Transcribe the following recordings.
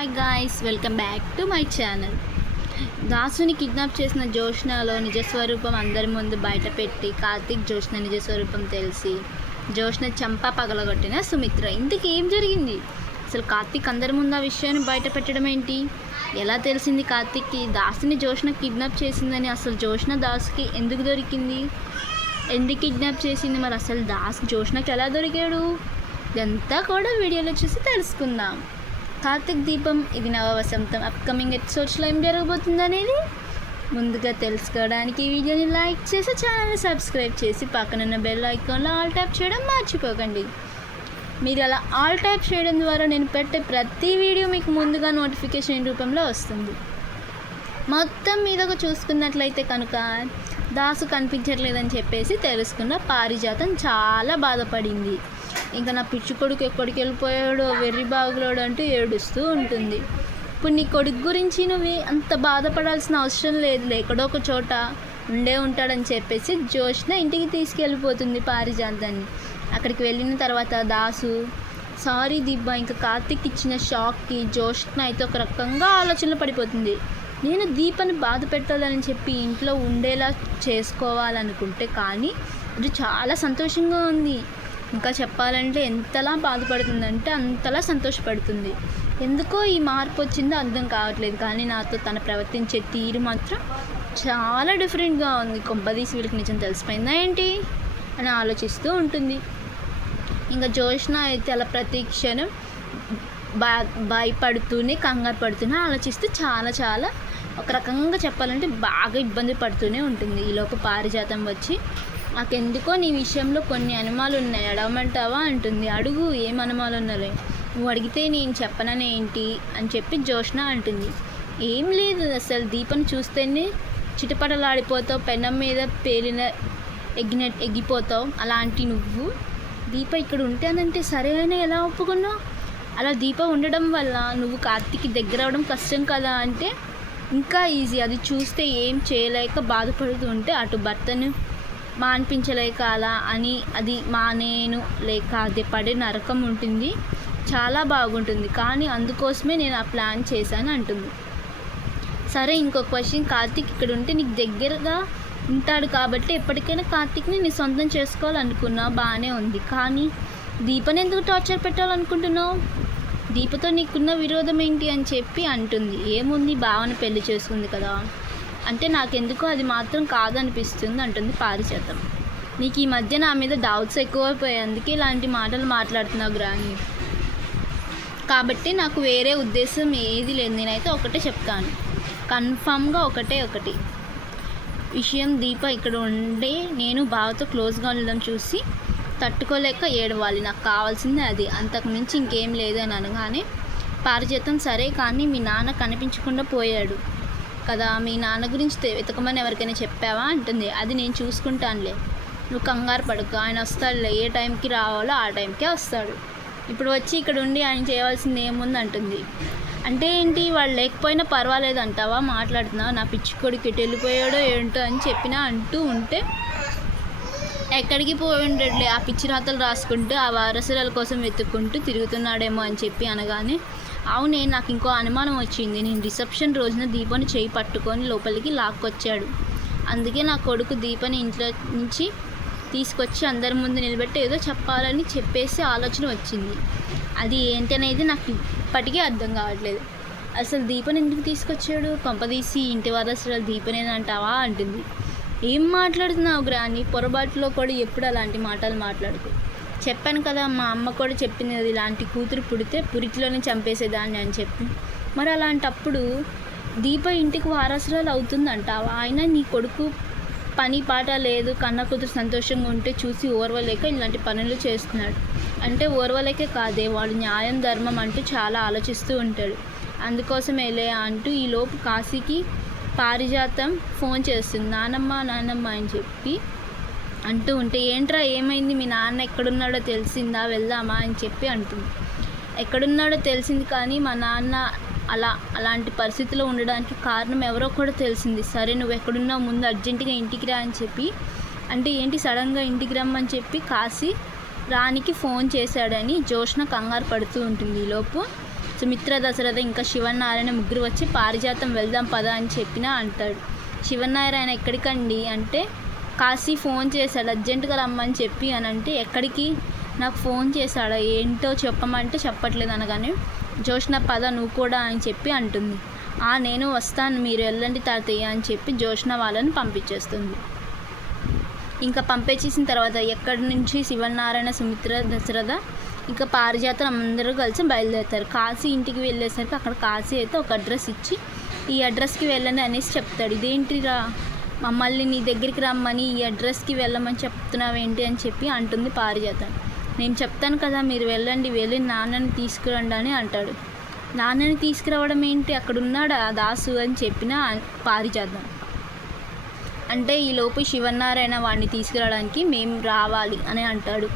Hi guys welcome back to my channel దాసుని kidnap చేసిన జోష్నలో నిజస్వరూపం అందరి ముందు బయట పెట్టి కార్తీక్ జోష్న నిజస్వరూపం తెలిసి జోష్న చంప పగలగొట్టిన సుమిత్ర. ఇంతకు ఏం జరిగింది? అసలు కార్తీక్ అందరి ముందు ఆ విషయాన్ని బయట పెట్టడం ఏంటి? ఎలా తెలిసింది కార్తీక్కి? దాసుని జోష్న కిడ్నాప్ చేసిందని అసలు జోష్న దాస్కి ఎందుకు దొరికింది? ఎందుకు కిడ్నాప్ చేసింది? మరి అసలు దాస్ జోష్నకి ఎలా దొరికాడు? ఇదంతా కూడా వీడియోలో చూసి తెలుసుకుందాం. కార్తిక్ దీపం ఇది నవ వసంతం అప్కమింగ్ ఎపిసోడ్స్లో ఏం జరగబోతుంది అనేది ముందుగా తెలుసుకోవడానికి ఈ వీడియోని లైక్ చేసి ఛానల్ని సబ్స్క్రైబ్ చేసి పక్కనున్న బెల్ ఐకాన్లో ఆల్ ట్యాప్ చేయడం మర్చిపోకండి. మీరు అలా ఆల్ ట్యాప్ చేయడం ద్వారా నేను పెట్టే ప్రతి వీడియో మీకు ముందుగా నోటిఫికేషన్ రూపంలో వస్తుంది. మొత్తం మీదకు చూసుకున్నట్లయితే కనుక దాసు కనిపించట్లేదని చెప్పేసి తెలుసుకున్న పారిజాతం చాలా బాధపడింది. ఇంకా నా పిచ్చి కొడుకు ఎక్కడికి వెళ్ళిపోయాడో వెర్రి బాగులోడు అంటూ ఏడుస్తూ ఉంటుంది. ఇప్పుడు నీ కొడుకు గురించి నువ్వు అంత బాధపడాల్సిన అవసరం లేదు ఎక్కడో ఒక చోట ఉండే ఉంటాడని చెప్పేసి జోష్న ఇంటికి తీసుకెళ్ళిపోతుంది పారిజాతాన్ని అక్కడికి వెళ్ళిన తర్వాత దాసు సారీ దిబ్బా ఇంకా కార్తిక్ ఇచ్చిన షాక్కి జోష్న అయితే ఒక రకంగా ఆలోచనలు పడిపోతుంది. నేను దీపని బాధ పెట్టాలని చెప్పి ఇంట్లో ఉండేలా చేసుకోవాలనుకుంటే కానీ అది చాలా సంతోషంగా ఉంది. ఇంకా చెప్పాలంటే ఎంతలా బాధపడుతుందంటే అంతలా సంతోషపడుతుంది. ఎందుకో ఈ మార్పు వచ్చిందో అర్థం కావట్లేదు. కానీ నాతో తను ప్రవర్తించే తీరు మాత్రం చాలా డిఫరెంట్గా ఉంది. కొంపదీసి వీళ్ళకి నిజం తెలిసిపోయిందా ఏంటి? అని ఆలోచిస్తూ ఉంటుంది. ఇంకా జోష్న అయితే అలా ప్రతి క్షణం బా భయపడుతూనే కంగారు పడుతూనే ఆలోచిస్తూ చాలా చాలా ఒక రకంగా చెప్పాలంటే బాగా ఇబ్బంది పడుతూనే ఉంటుంది. ఈలోపు పారిజాతం వచ్చి నాకెందుకో నీ విషయంలో కొన్ని అనుమానాలు ఉన్నాయి అడగమంటావా అంటుంది. అడుగు ఏం అనుమానాలు ఉన్నాయి నువ్వు అడిగితే నేను చెప్పనని ఏంటి అని చెప్పి జోష్న అంటుంది. ఏం లేదు అసలు దీపం చూస్తేనే చిటపటలాడిపోతావు పెనం మీద పేలిన ఎగ్గిన ఎగ్గిపోతావు. అలాంటి నువ్వు? దీప ఇక్కడ ఉంటానంటే సరే అని ఎలా ఒప్పుకున్నావు? అలా దీప ఉండడం వల్ల నువ్వు కార్తీక్కి దగ్గర అవడం కష్టం కదా అంటే ఇంకా ఈజీ. అది చూస్తే ఏం చేయలేక బాధపడుతూ ఉంటే అటు భర్తను మాన్పించలేక అలా అని అది మానేను లేక అది పడే నరకం ఉంటుంది. చాలా బాగుంటుంది. కానీ అందుకోసమే నేను ఆ ప్లాన్ చేశాను అంటుంది. సరే ఇంకో క్వశ్చన్. కార్తీక్ ఇక్కడ ఉంటే నీకు దగ్గరగా ఉంటాడు కాబట్టి ఎప్పటికైనా కార్తీక్ని నీ సొంతం చేసుకోవాలనుకున్నా బాగానే ఉంది. కానీ దీపని ఎందుకు టార్చర్ పెట్టాలనుకుంటున్నావు? దీపతో నీకున్న విరోధం ఏంటి అని చెప్పి అంటుంది. ఏముంది? భావన పెళ్ళి చేసుకుంది కదా. అంటే నాకెందుకో అది మాత్రం కాదనిపిస్తుంది అంటుంది పారిజాతం. నీకు ఈ మధ్య నా మీద డౌట్స్ ఎక్కువైపోయాయి అందుకే ఇలాంటి మాటలు మాట్లాడుతున్నావు గ్రాని. కాబట్టి నాకు వేరే ఉద్దేశం ఏది లేదు. నేనైతే ఒకటే చెప్తాను. కన్ఫామ్గా ఒకటే ఒకటి. విషయం దీప ఇక్కడ ఉండే నేను బావతో క్లోజ్గా ఉండడం చూసి తట్టుకోలేక ఏడవాలి. నాకు కావాల్సిందే అది. అంతకుమించి ఇంకేం లేదు అని అనగానే పారిజాతం సరే కానీ మీ నాన్న కనిపించకుండా పోయాడు. కదా మీ నాన్న గురించి వెతకమని ఎవరికైనా చెప్పావా? అంటుంది. అది నేను చూసుకుంటానులే. నువ్వు కంగారు పడుకు. ఆయన వస్తాడులే. ఏ టైంకి రావాలో ఆ టైంకే వస్తాడు. ఇప్పుడు వచ్చి ఇక్కడ ఉండి ఆయన చేయవలసింది ఏముంది? అంటుంది. అంటే ఏంటి? వాళ్ళు లేకపోయినా పర్వాలేదు అంటావా? మాట్లాడుతున్నావు? నా పిచ్చి కొడుకు ఎటు వెళ్ళిపోయాడో ఏంటో అని చెప్పినా అంటూ ఉంటే ఎక్కడికి పోయి ఉండట్లే ఆ పిచ్చి రాతలు రాసుకుంటూ ఆ వారసురాల కోసం వెతుక్కుంటూ తిరుగుతున్నాడేమో అని చెప్పి అనగానే అవునే నాకు ఇంకో అనుమానం వచ్చింది. నేను రిసెప్షన్ రోజున దీపని చేయి పట్టుకొని లోపలికి లాక్కొచ్చాడు. అందుకే నా కొడుకు దీపని ఇంట్లో నుంచి తీసుకొచ్చి అందరి ముందు నిలబెట్టి ఏదో చెప్పాలని చెప్పేసి ఆలోచన వచ్చింది. అది ఏంటనేది నాకు ఇప్పటికీ అర్థం కావట్లేదు. అసలు దీపని ఎందుకు తీసుకొచ్చాడు? పంపదీసి ఇంటి వారసురాలు దీపనేనంటావా అంటుంది. ఏం మాట్లాడుతున్నావు గ్రాని? పొరపాటులో కూడా ఎప్పుడు అలాంటి మాటలు మాట్లాడుతుంది చెప్పాను కదా మా అమ్మ కూడా చెప్పింది అది ఇలాంటి కూతురు పుడితే పురిటిలోనే చంపేసేదాన్ని అని చెప్పి. మరి అలాంటప్పుడు దీప ఇంటికి వారసురాలు అవుతుందంట. ఆయన నీ కొడుకు పని పాట లేదు కన్న కూతురు సంతోషంగా ఉంటే చూసి ఓర్వలేక ఇలాంటి పనులు చేస్తున్నాడు. అంటే ఓర్వలేకే కాదే వాడు న్యాయం ధర్మం అంటూ చాలా ఆలోచిస్తూ ఉంటాడు. అందుకోసమేలే అంటూ ఈలోపు కాశీకి పారిజాతం ఫోన్ చేస్తుంది. నానమ్మ నానమ్మ అని చెప్పి అంటూ ఉంటే ఏంట్రా ఏమైంది? మీ నాన్న ఎక్కడున్నాడో తెలిసిందా? వెళ్దామా? అని చెప్పి అంటుంది. ఎక్కడున్నాడో తెలిసింది కానీ మా నాన్న అలా అలాంటి పరిస్థితిలో ఉండడానికి కారణం ఎవరో కూడా తెలిసింది. సరే నువ్వు ఎక్కడున్నావు? ముందు అర్జెంటుగా ఇంటికి రా అని చెప్పి అంటే ఏంటి సడన్గా ఇంటికి రమ్మని చెప్పి కాశీ రానికి ఫోన్ చేశాడని జోష్న కంగారు పడుతూ ఉంటుంది ఈలోపు సుమిత్ర దశరథ ఇంకా శివనారాయణ ముగ్గురు వచ్చి పారిజాతం వెళ్దాం పదా అని చెప్పినా అంటాడు. శివనారాయణ ఎక్కడికండి? అంటే కాశీ ఫోన్ చేశాడు అర్జెంటుగా రమ్మని చెప్పి అని అంటే ఎక్కడికి? నాకు ఫోన్ చేశాడు ఏంటో చెప్పమంటే చెప్పట్లేదు అనగానే జోష్న పద నువ్వు కూడా అని చెప్పి అంటుంది. ఆ నేను వస్తాను మీరు వెళ్ళండి తాతయ్య అని చెప్పి జోష్న వాళ్ళని పంపించేస్తుంది. ఇంకా పంపించేసిన తర్వాత ఎక్కడి నుంచి శివనారాయణ సుమిత్ర దశరథ ఇంకా పారిజాతం అందరూ కలిసి బయలుదేరుతారు. కాశీ ఇంటికి వెళ్ళేసరికి అక్కడ కాశీ అయితే ఒక అడ్రస్ ఇచ్చి ఈ అడ్రస్కి వెళ్ళండి అనేసి చెప్తాడు. ఇదేంటిరా? మమ్మల్ని నీ దగ్గరికి రమ్మని ఈ అడ్రస్కి వెళ్ళమని చెప్తున్నావేంటి అని చెప్పి అంటుంది పారిజాతం. నేను చెప్తాను కదా మీరు వెళ్ళండి వెళ్ళి నాన్నని తీసుకురండి అని అంటాడు. నాన్నని తీసుకురావడం ఏంటి? అక్కడున్నాడు ఆ దాసు అని చెప్పిన పారిజాతం. అంటే ఈలోపు శివన్నారాయణ వాడిని తీసుకురావడానికి మేము రావాలి అని అంటాడు.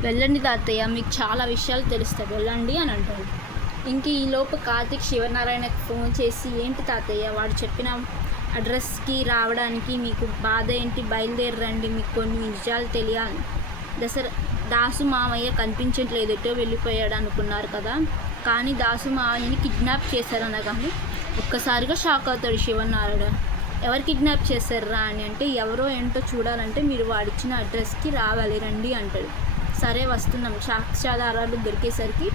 వెళ్ళండి తాతయ్య మీకు చాలా విషయాలు తెలుస్తాయి వెళ్ళండి అని అంటాడు. ఇంక ఈలోపు కార్తిక్ శివనారాయణకు ఫోన్ చేసి ఏంటి తాతయ్య వాడు చెప్పిన అడ్రస్కి రావడానికి మీకు బాధ ఏంటి? బయలుదేరండి. మీకు కొన్ని నిజాలు తెలియాలి. దసరా దాసు మామయ్య కనిపించట్లేదు. ఎటో వెళ్ళిపోయాడు అనుకున్నారు కదా. కానీ దాసు మామయ్యని కిడ్నాప్ చేశారనగానే ఒక్కసారిగా షాక్ అవుతాడు శివనారాయణ. ఎవరు కిడ్నాప్ చేశారా అని అంటే ఎవరో ఏంటో చూడాలంటే మీరు వాడిచ్చిన అడ్రస్కి రావాలి రండి అంటాడు. సరే వస్తున్నాం. సాక్ష్యాధారాలు దొరికేసరికి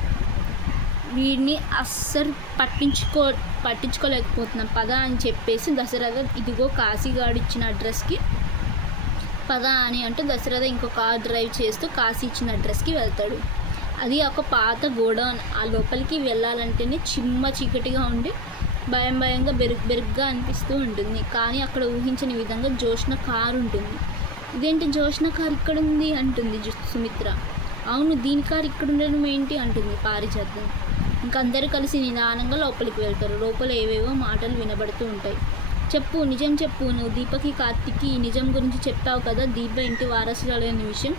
వీడిని అస్సలు పట్టించుకో పట్టించుకోలేకపోతున్నాం. పద అని చెప్పేసి దశరథ ఇదిగో కాశీగాడు ఇచ్చిన అడ్రస్కి పద అని అంటే దశరథ ఇంకో కార్ డ్రైవ్ చేస్తూ కాశీ ఇచ్చిన అడ్రస్కి వెళ్తాడు. అది ఒక పాత గోడౌన్. ఆ లోపలికి వెళ్ళాలంటేనే చిమ్మ చీకటిగా ఉండి భయం భయంగా బెరుగు బెరుగ్గా అనిపిస్తూ ఉంటుంది. కానీ అక్కడ ఊహించని విధంగా జోష్న కారు ఉంటుంది. ఇదేంటి జోష్న కారు ఇక్కడ ఉంది అంటుంది సుమిత్ర. అవును దీని కారు ఇక్కడ ఉండడం ఏంటి? అంటుంది పారిజాతం. ఇంక అందరూ కలిసి నిదానంగా లోపలికి వెళ్తారు. లోపల ఏవేవో మాటలు వినబడుతూ ఉంటాయి. చెప్పు నిజం చెప్పు. నువ్వు దీపకి కార్తిక్కి ఈ నిజం గురించి చెప్పావు కదా? దీప ఇంటి వారసురాలైన విషయం.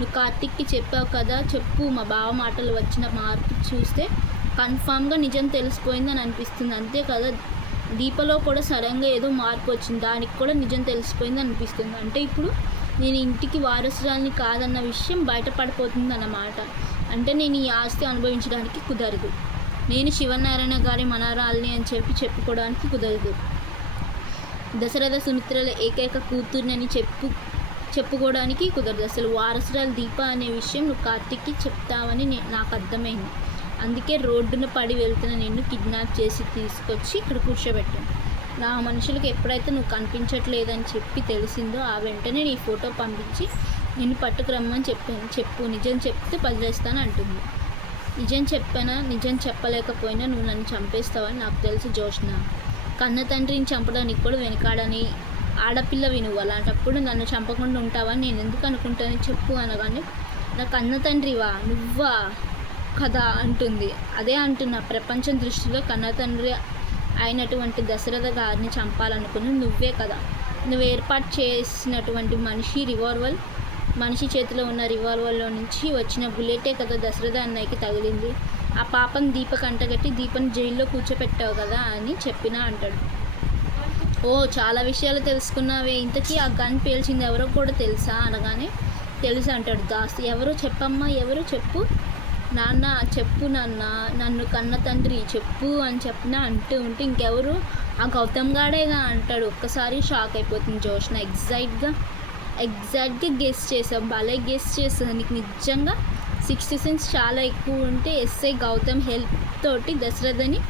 నువ్వు కార్తిక్కి చెప్పావు కదా? చెప్పు మా బావ మాటలు వచ్చిన మార్పు చూస్తే కన్ఫామ్గా నిజం తెలిసిపోయిందని అనిపిస్తుంది. అంతే కదా? దీపలో కూడా సడన్గా ఏదో మార్పు వచ్చింది. దానికి కూడా నిజం తెలిసిపోయింది అనిపిస్తుంది. అంటే ఇప్పుడు నేను ఇంటికి వారసురాలని కాదన్న విషయం బయటపడిపోతుంది అన్నమాట. అంటే నేను ఈ ఆస్తి అనుభవించడానికి కుదరదు. నేను శివనారాయణ గారి మనరాల్ని అని చెప్పి చెప్పుకోవడానికి కుదరదు. దశరథ సుమిత్రల ఏకైక కూతుర్నని చెప్పు చెప్పుకోవడానికి కుదరదు. అసలు వారసురాలు దీప అనే విషయం నువ్వు కార్తిక్కి చెప్తావని నాకు అర్థమైంది. అందుకే రోడ్డున పడి వెళ్తున్న నిన్ను కిడ్నాప్ చేసి తీసుకొచ్చి ఇక్కడ కూర్చోబెట్టాను. నా మనుషులకు ఎప్పుడైతే నువ్వు కనిపించట్లేదని చెప్పి తెలిసిందో ఆ వెంటనే నీ ఫోటో పంపించి నిన్ను పట్టుకురమ్మని చెప్పాను చెప్పు. నిజం చెప్తే వదిలేస్తాను అంటుంది. నిజం చెప్పానా నిజం చెప్పలేకపోయినా నువ్వు నన్ను చంపేస్తావని నాకు తెలుసు జోష్న. కన్న తండ్రిని చంపడానికి కూడా వెనకాడని ఆడపిల్లవి నువ్వు అలాంటప్పుడు నన్ను చంపకుండా ఉంటావని నేను ఎందుకు అనుకుంటానని చెప్పు అనగానే నా కన్న తండ్రివా? నువ్వా? కదా అంటుంది. అదే అంటున్నా. ప్రపంచం దృష్టిలో కన్న తండ్రి అయినటువంటి దశరథ గారిని చంపాలనుకుని నువ్వే కదా. నువ్వు ఏర్పాటు చేసినటువంటి మనిషి రివాల్వర్ మనిషి చేతిలో ఉన్న రివాల్వర్లో నుంచి వచ్చిన బుల్లెటే కదా దశరథ అన్నయ్యకి తగిలింది. ఆ పాపం దీపక్ అంటగట్టి దీపని జైల్లో కూర్చోపెట్టావు కదా అని చెప్పినా అంటాడు. ఓ చాలా విషయాలు తెలుసుకున్నావే. ఇంతకీ ఆ గన్ పేల్చింది ఎవరో కూడా తెలుసా? అనగానే తెలుసు అంటాడు దాస్. ఎవరో చెప్పమ్మా ఎవరో చెప్పు. నాన్న చెప్పు నాన్న. నన్ను కన్న తండ్రి చెప్పు అని చెప్పినా అంటూ ఉంటే ఇంకెవరు? ఆ గౌతమ్ గాడేగా అంటాడు. ఒక్కసారి షాక్ అయిపోతుంది జోష్న ఎగ్జాక్ట్గా ఎగ్జాక్ట్గా గెస్ చేసావు భలే గెస్ చేస్తుంది. నీకు నిజంగా సిక్స్త్ సెన్స్ చాలా ఎక్కువ ఉంటే ఎస్ఐ గౌతమ్ హెల్ప్ తోటి దశరథని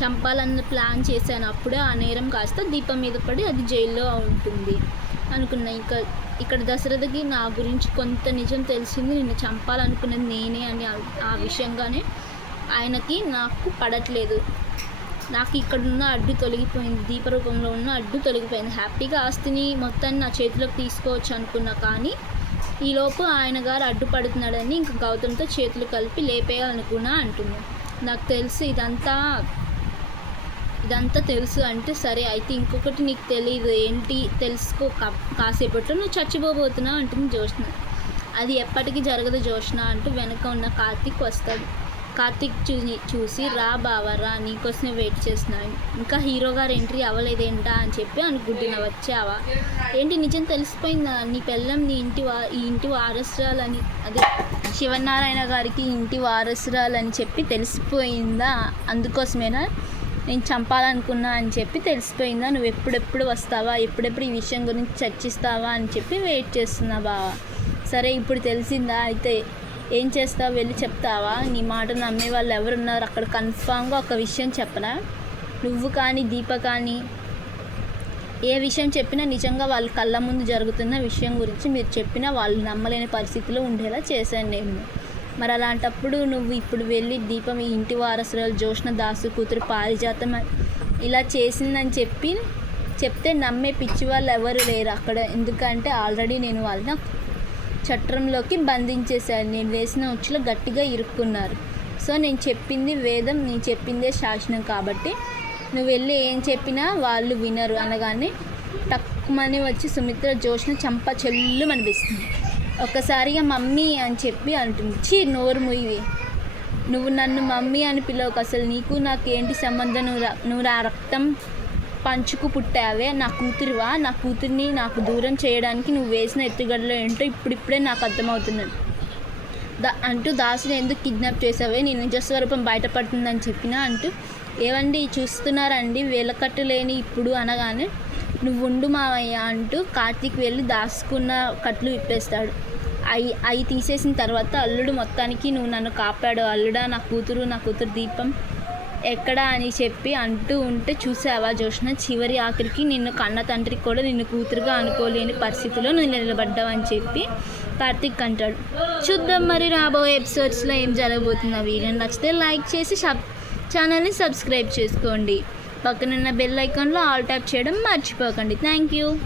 చంపాలన్న ప్లాన్ చేశాను. అప్పుడే ఆ నేరం కాస్త దీపం మీద పడి అది జైల్లో ఉంటుంది అనుకున్నా. ఇంకా ఇక్కడ దశరథకి నా గురించి కొంత నిజం తెలిసింది. నిన్ను చంపాలనుకున్నది నేనే అని ఆ విషయంగానే ఆయనకి నాకు పడట్లేదు. నాకు ఇక్కడ ఉన్న అడ్డు తొలగిపోయింది దీపరూపంలో ఉన్న అడ్డు తొలగిపోయింది. హ్యాపీగా ఆస్తిని మొత్తాన్ని నా చేతిలోకి తీసుకోవచ్చు అనుకున్నా కానీ ఈలోపు ఆయన గారు అడ్డుపడుతున్నాడని ఇంక గౌతమ్తో చేతులు కలిపి లేపేయాలనుకున్నా అంటున్నాను నాకు తెలుసు ఇదంతా ఇదంతా తెలుసు అంటే సరే అయితే ఇంకొకటి నీకు తెలియదు ఏంటి? తెలుసుకో. కా- కాసేపట్లో నువ్వు చచ్చిపోబోతున్నావు అంటుంది జోష్న అది ఎప్పటికీ జరగదు జోష్న అంటూ వెనక ఉన్న కార్తీక్ వస్తాడు. కార్తీక్ చూసి చూసి రా బావా రా నీకోసమే వెయిట్ చేస్తున్నాను ఇంకా హీరో గారు ఎంట్రీ అవ్వలేదేంటా? అని చెప్పి అనుకుంటున్నా. వచ్చావా? ఏంటి నిజం తెలిసిపోయిందా? నీ పెళ్ళం నీ ఇంటి వా ఈ ఇంటి వారసురాలని అదే శివనారాయణ గారికి ఇంటి వారసురాలని చెప్పి తెలిసిపోయిందా? అందుకోసమేనా? నేను చంపాలనుకున్నా అని చెప్పి తెలిసిపోయిందా? నువ్వు ఎప్పుడెప్పుడు వస్తావా? ఎప్పుడెప్పుడు ఈ విషయం గురించి చర్చిస్తావా? అని చెప్పి వెయిట్ చేస్తున్నా బావా. సరే ఇప్పుడు తెలిసిందా? అయితే ఏం చేస్తావు? వెళ్ళి చెప్తావా? నీ మాట నమ్మే వాళ్ళు ఎవరున్నారు? అక్కడ కన్ఫామ్గా ఒక విషయం చెప్పనా? నువ్వు కానీ దీప కానీ ఏ విషయం చెప్పినా నిజంగా వాళ్ళ కళ్ళ ముందు జరుగుతున్న విషయం గురించి మీరు చెప్పినా వాళ్ళు నమ్మలేని పరిస్థితిలో ఉండేలా చేశాను నేను. మరి అలాంటప్పుడు నువ్వు ఇప్పుడు వెళ్ళి దీపం ఈ ఇంటి వారసురాలు జోష్ణ దాసు కూతురు పారిజాతం ఇలా చేసిందని చెప్పి చెప్తే నమ్మే పిచ్చి వాళ్ళు ఎవరు లేరు అక్కడ. ఎందుకంటే ఆల్రెడీ నేను వాళ్ళని చట్రంలోకి బంధించేశారు. నేను వేసిన ఉచ్చులో గట్టిగా ఇరుక్కున్నారు. సో నేను చెప్పింది వేదం నేను చెప్పిందే శాసనం కాబట్టి నువ్వు వెళ్ళి ఏం చెప్పినా వాళ్ళు వినరు అనగానే టక్కుమని వచ్చి సుమిత్ర జోష్ను చంప చెల్లు అనిపిస్తుంది. ఒక్కసారిగా మమ్మీ అని చెప్పి అంటుంది. చీ నోరు ముయ్యి నువ్వు నన్ను మమ్మీ అని పిలవకు అసలు నీకు నాకు ఏంటి సంబంధం? నువ్వు నువ్వు రక్తం పంచుకు పుట్టావే నా కూతురువా? నా కూతుర్ని నాకు దూరం చేయడానికి నువ్వు వేసిన ఎత్తుగడలో ఏంటో ఇప్పుడిప్పుడే నాకు అర్థమవుతున్నది. దా అంటూ దాసుని ఎందుకు కిడ్నాప్ చేసావే నీ నిజస్వరూపం బయటపడుతుందని చెప్పినా అంటూ ఏవండి చూస్తున్నారండి వేలకట్టు లేని ఇప్పుడు అనగానే నువ్వు ఉండు మావయ్య అంటూ కార్తీక్ వెళ్ళి దాసుకున్న కట్లు విప్పేస్తాడు. అవి అవి తీసేసిన తర్వాత అల్లుడు మొత్తానికి నువ్వు నన్ను కాపాడు. అల్లుడా నా కూతురు నా కూతురు దీపం ఎక్కడ అని చెప్పి అంటూ ఉంటే చూసావా జోష్న? చివరి ఆఖరికి నిన్ను కన్న తండ్రికి కూడా నిన్ను కూతురుగా అనుకోలేని పరిస్థితిలో నువ్వు నిలబడ్డావని చెప్పి కార్తిక్ అంటాడు. చూద్దాం మరి రాబోయే ఎపిసోడ్స్లో ఏం జరగబోతుందో వీడియో నచ్చితే లైక్ చేసి సబ్ ఛానల్ని సబ్స్క్రైబ్ చేసుకోండి. పక్కనున్న బెల్ ఐకాన్లో ఆల్ ట్యాప్ చేయడం మర్చిపోకండి. Thank you.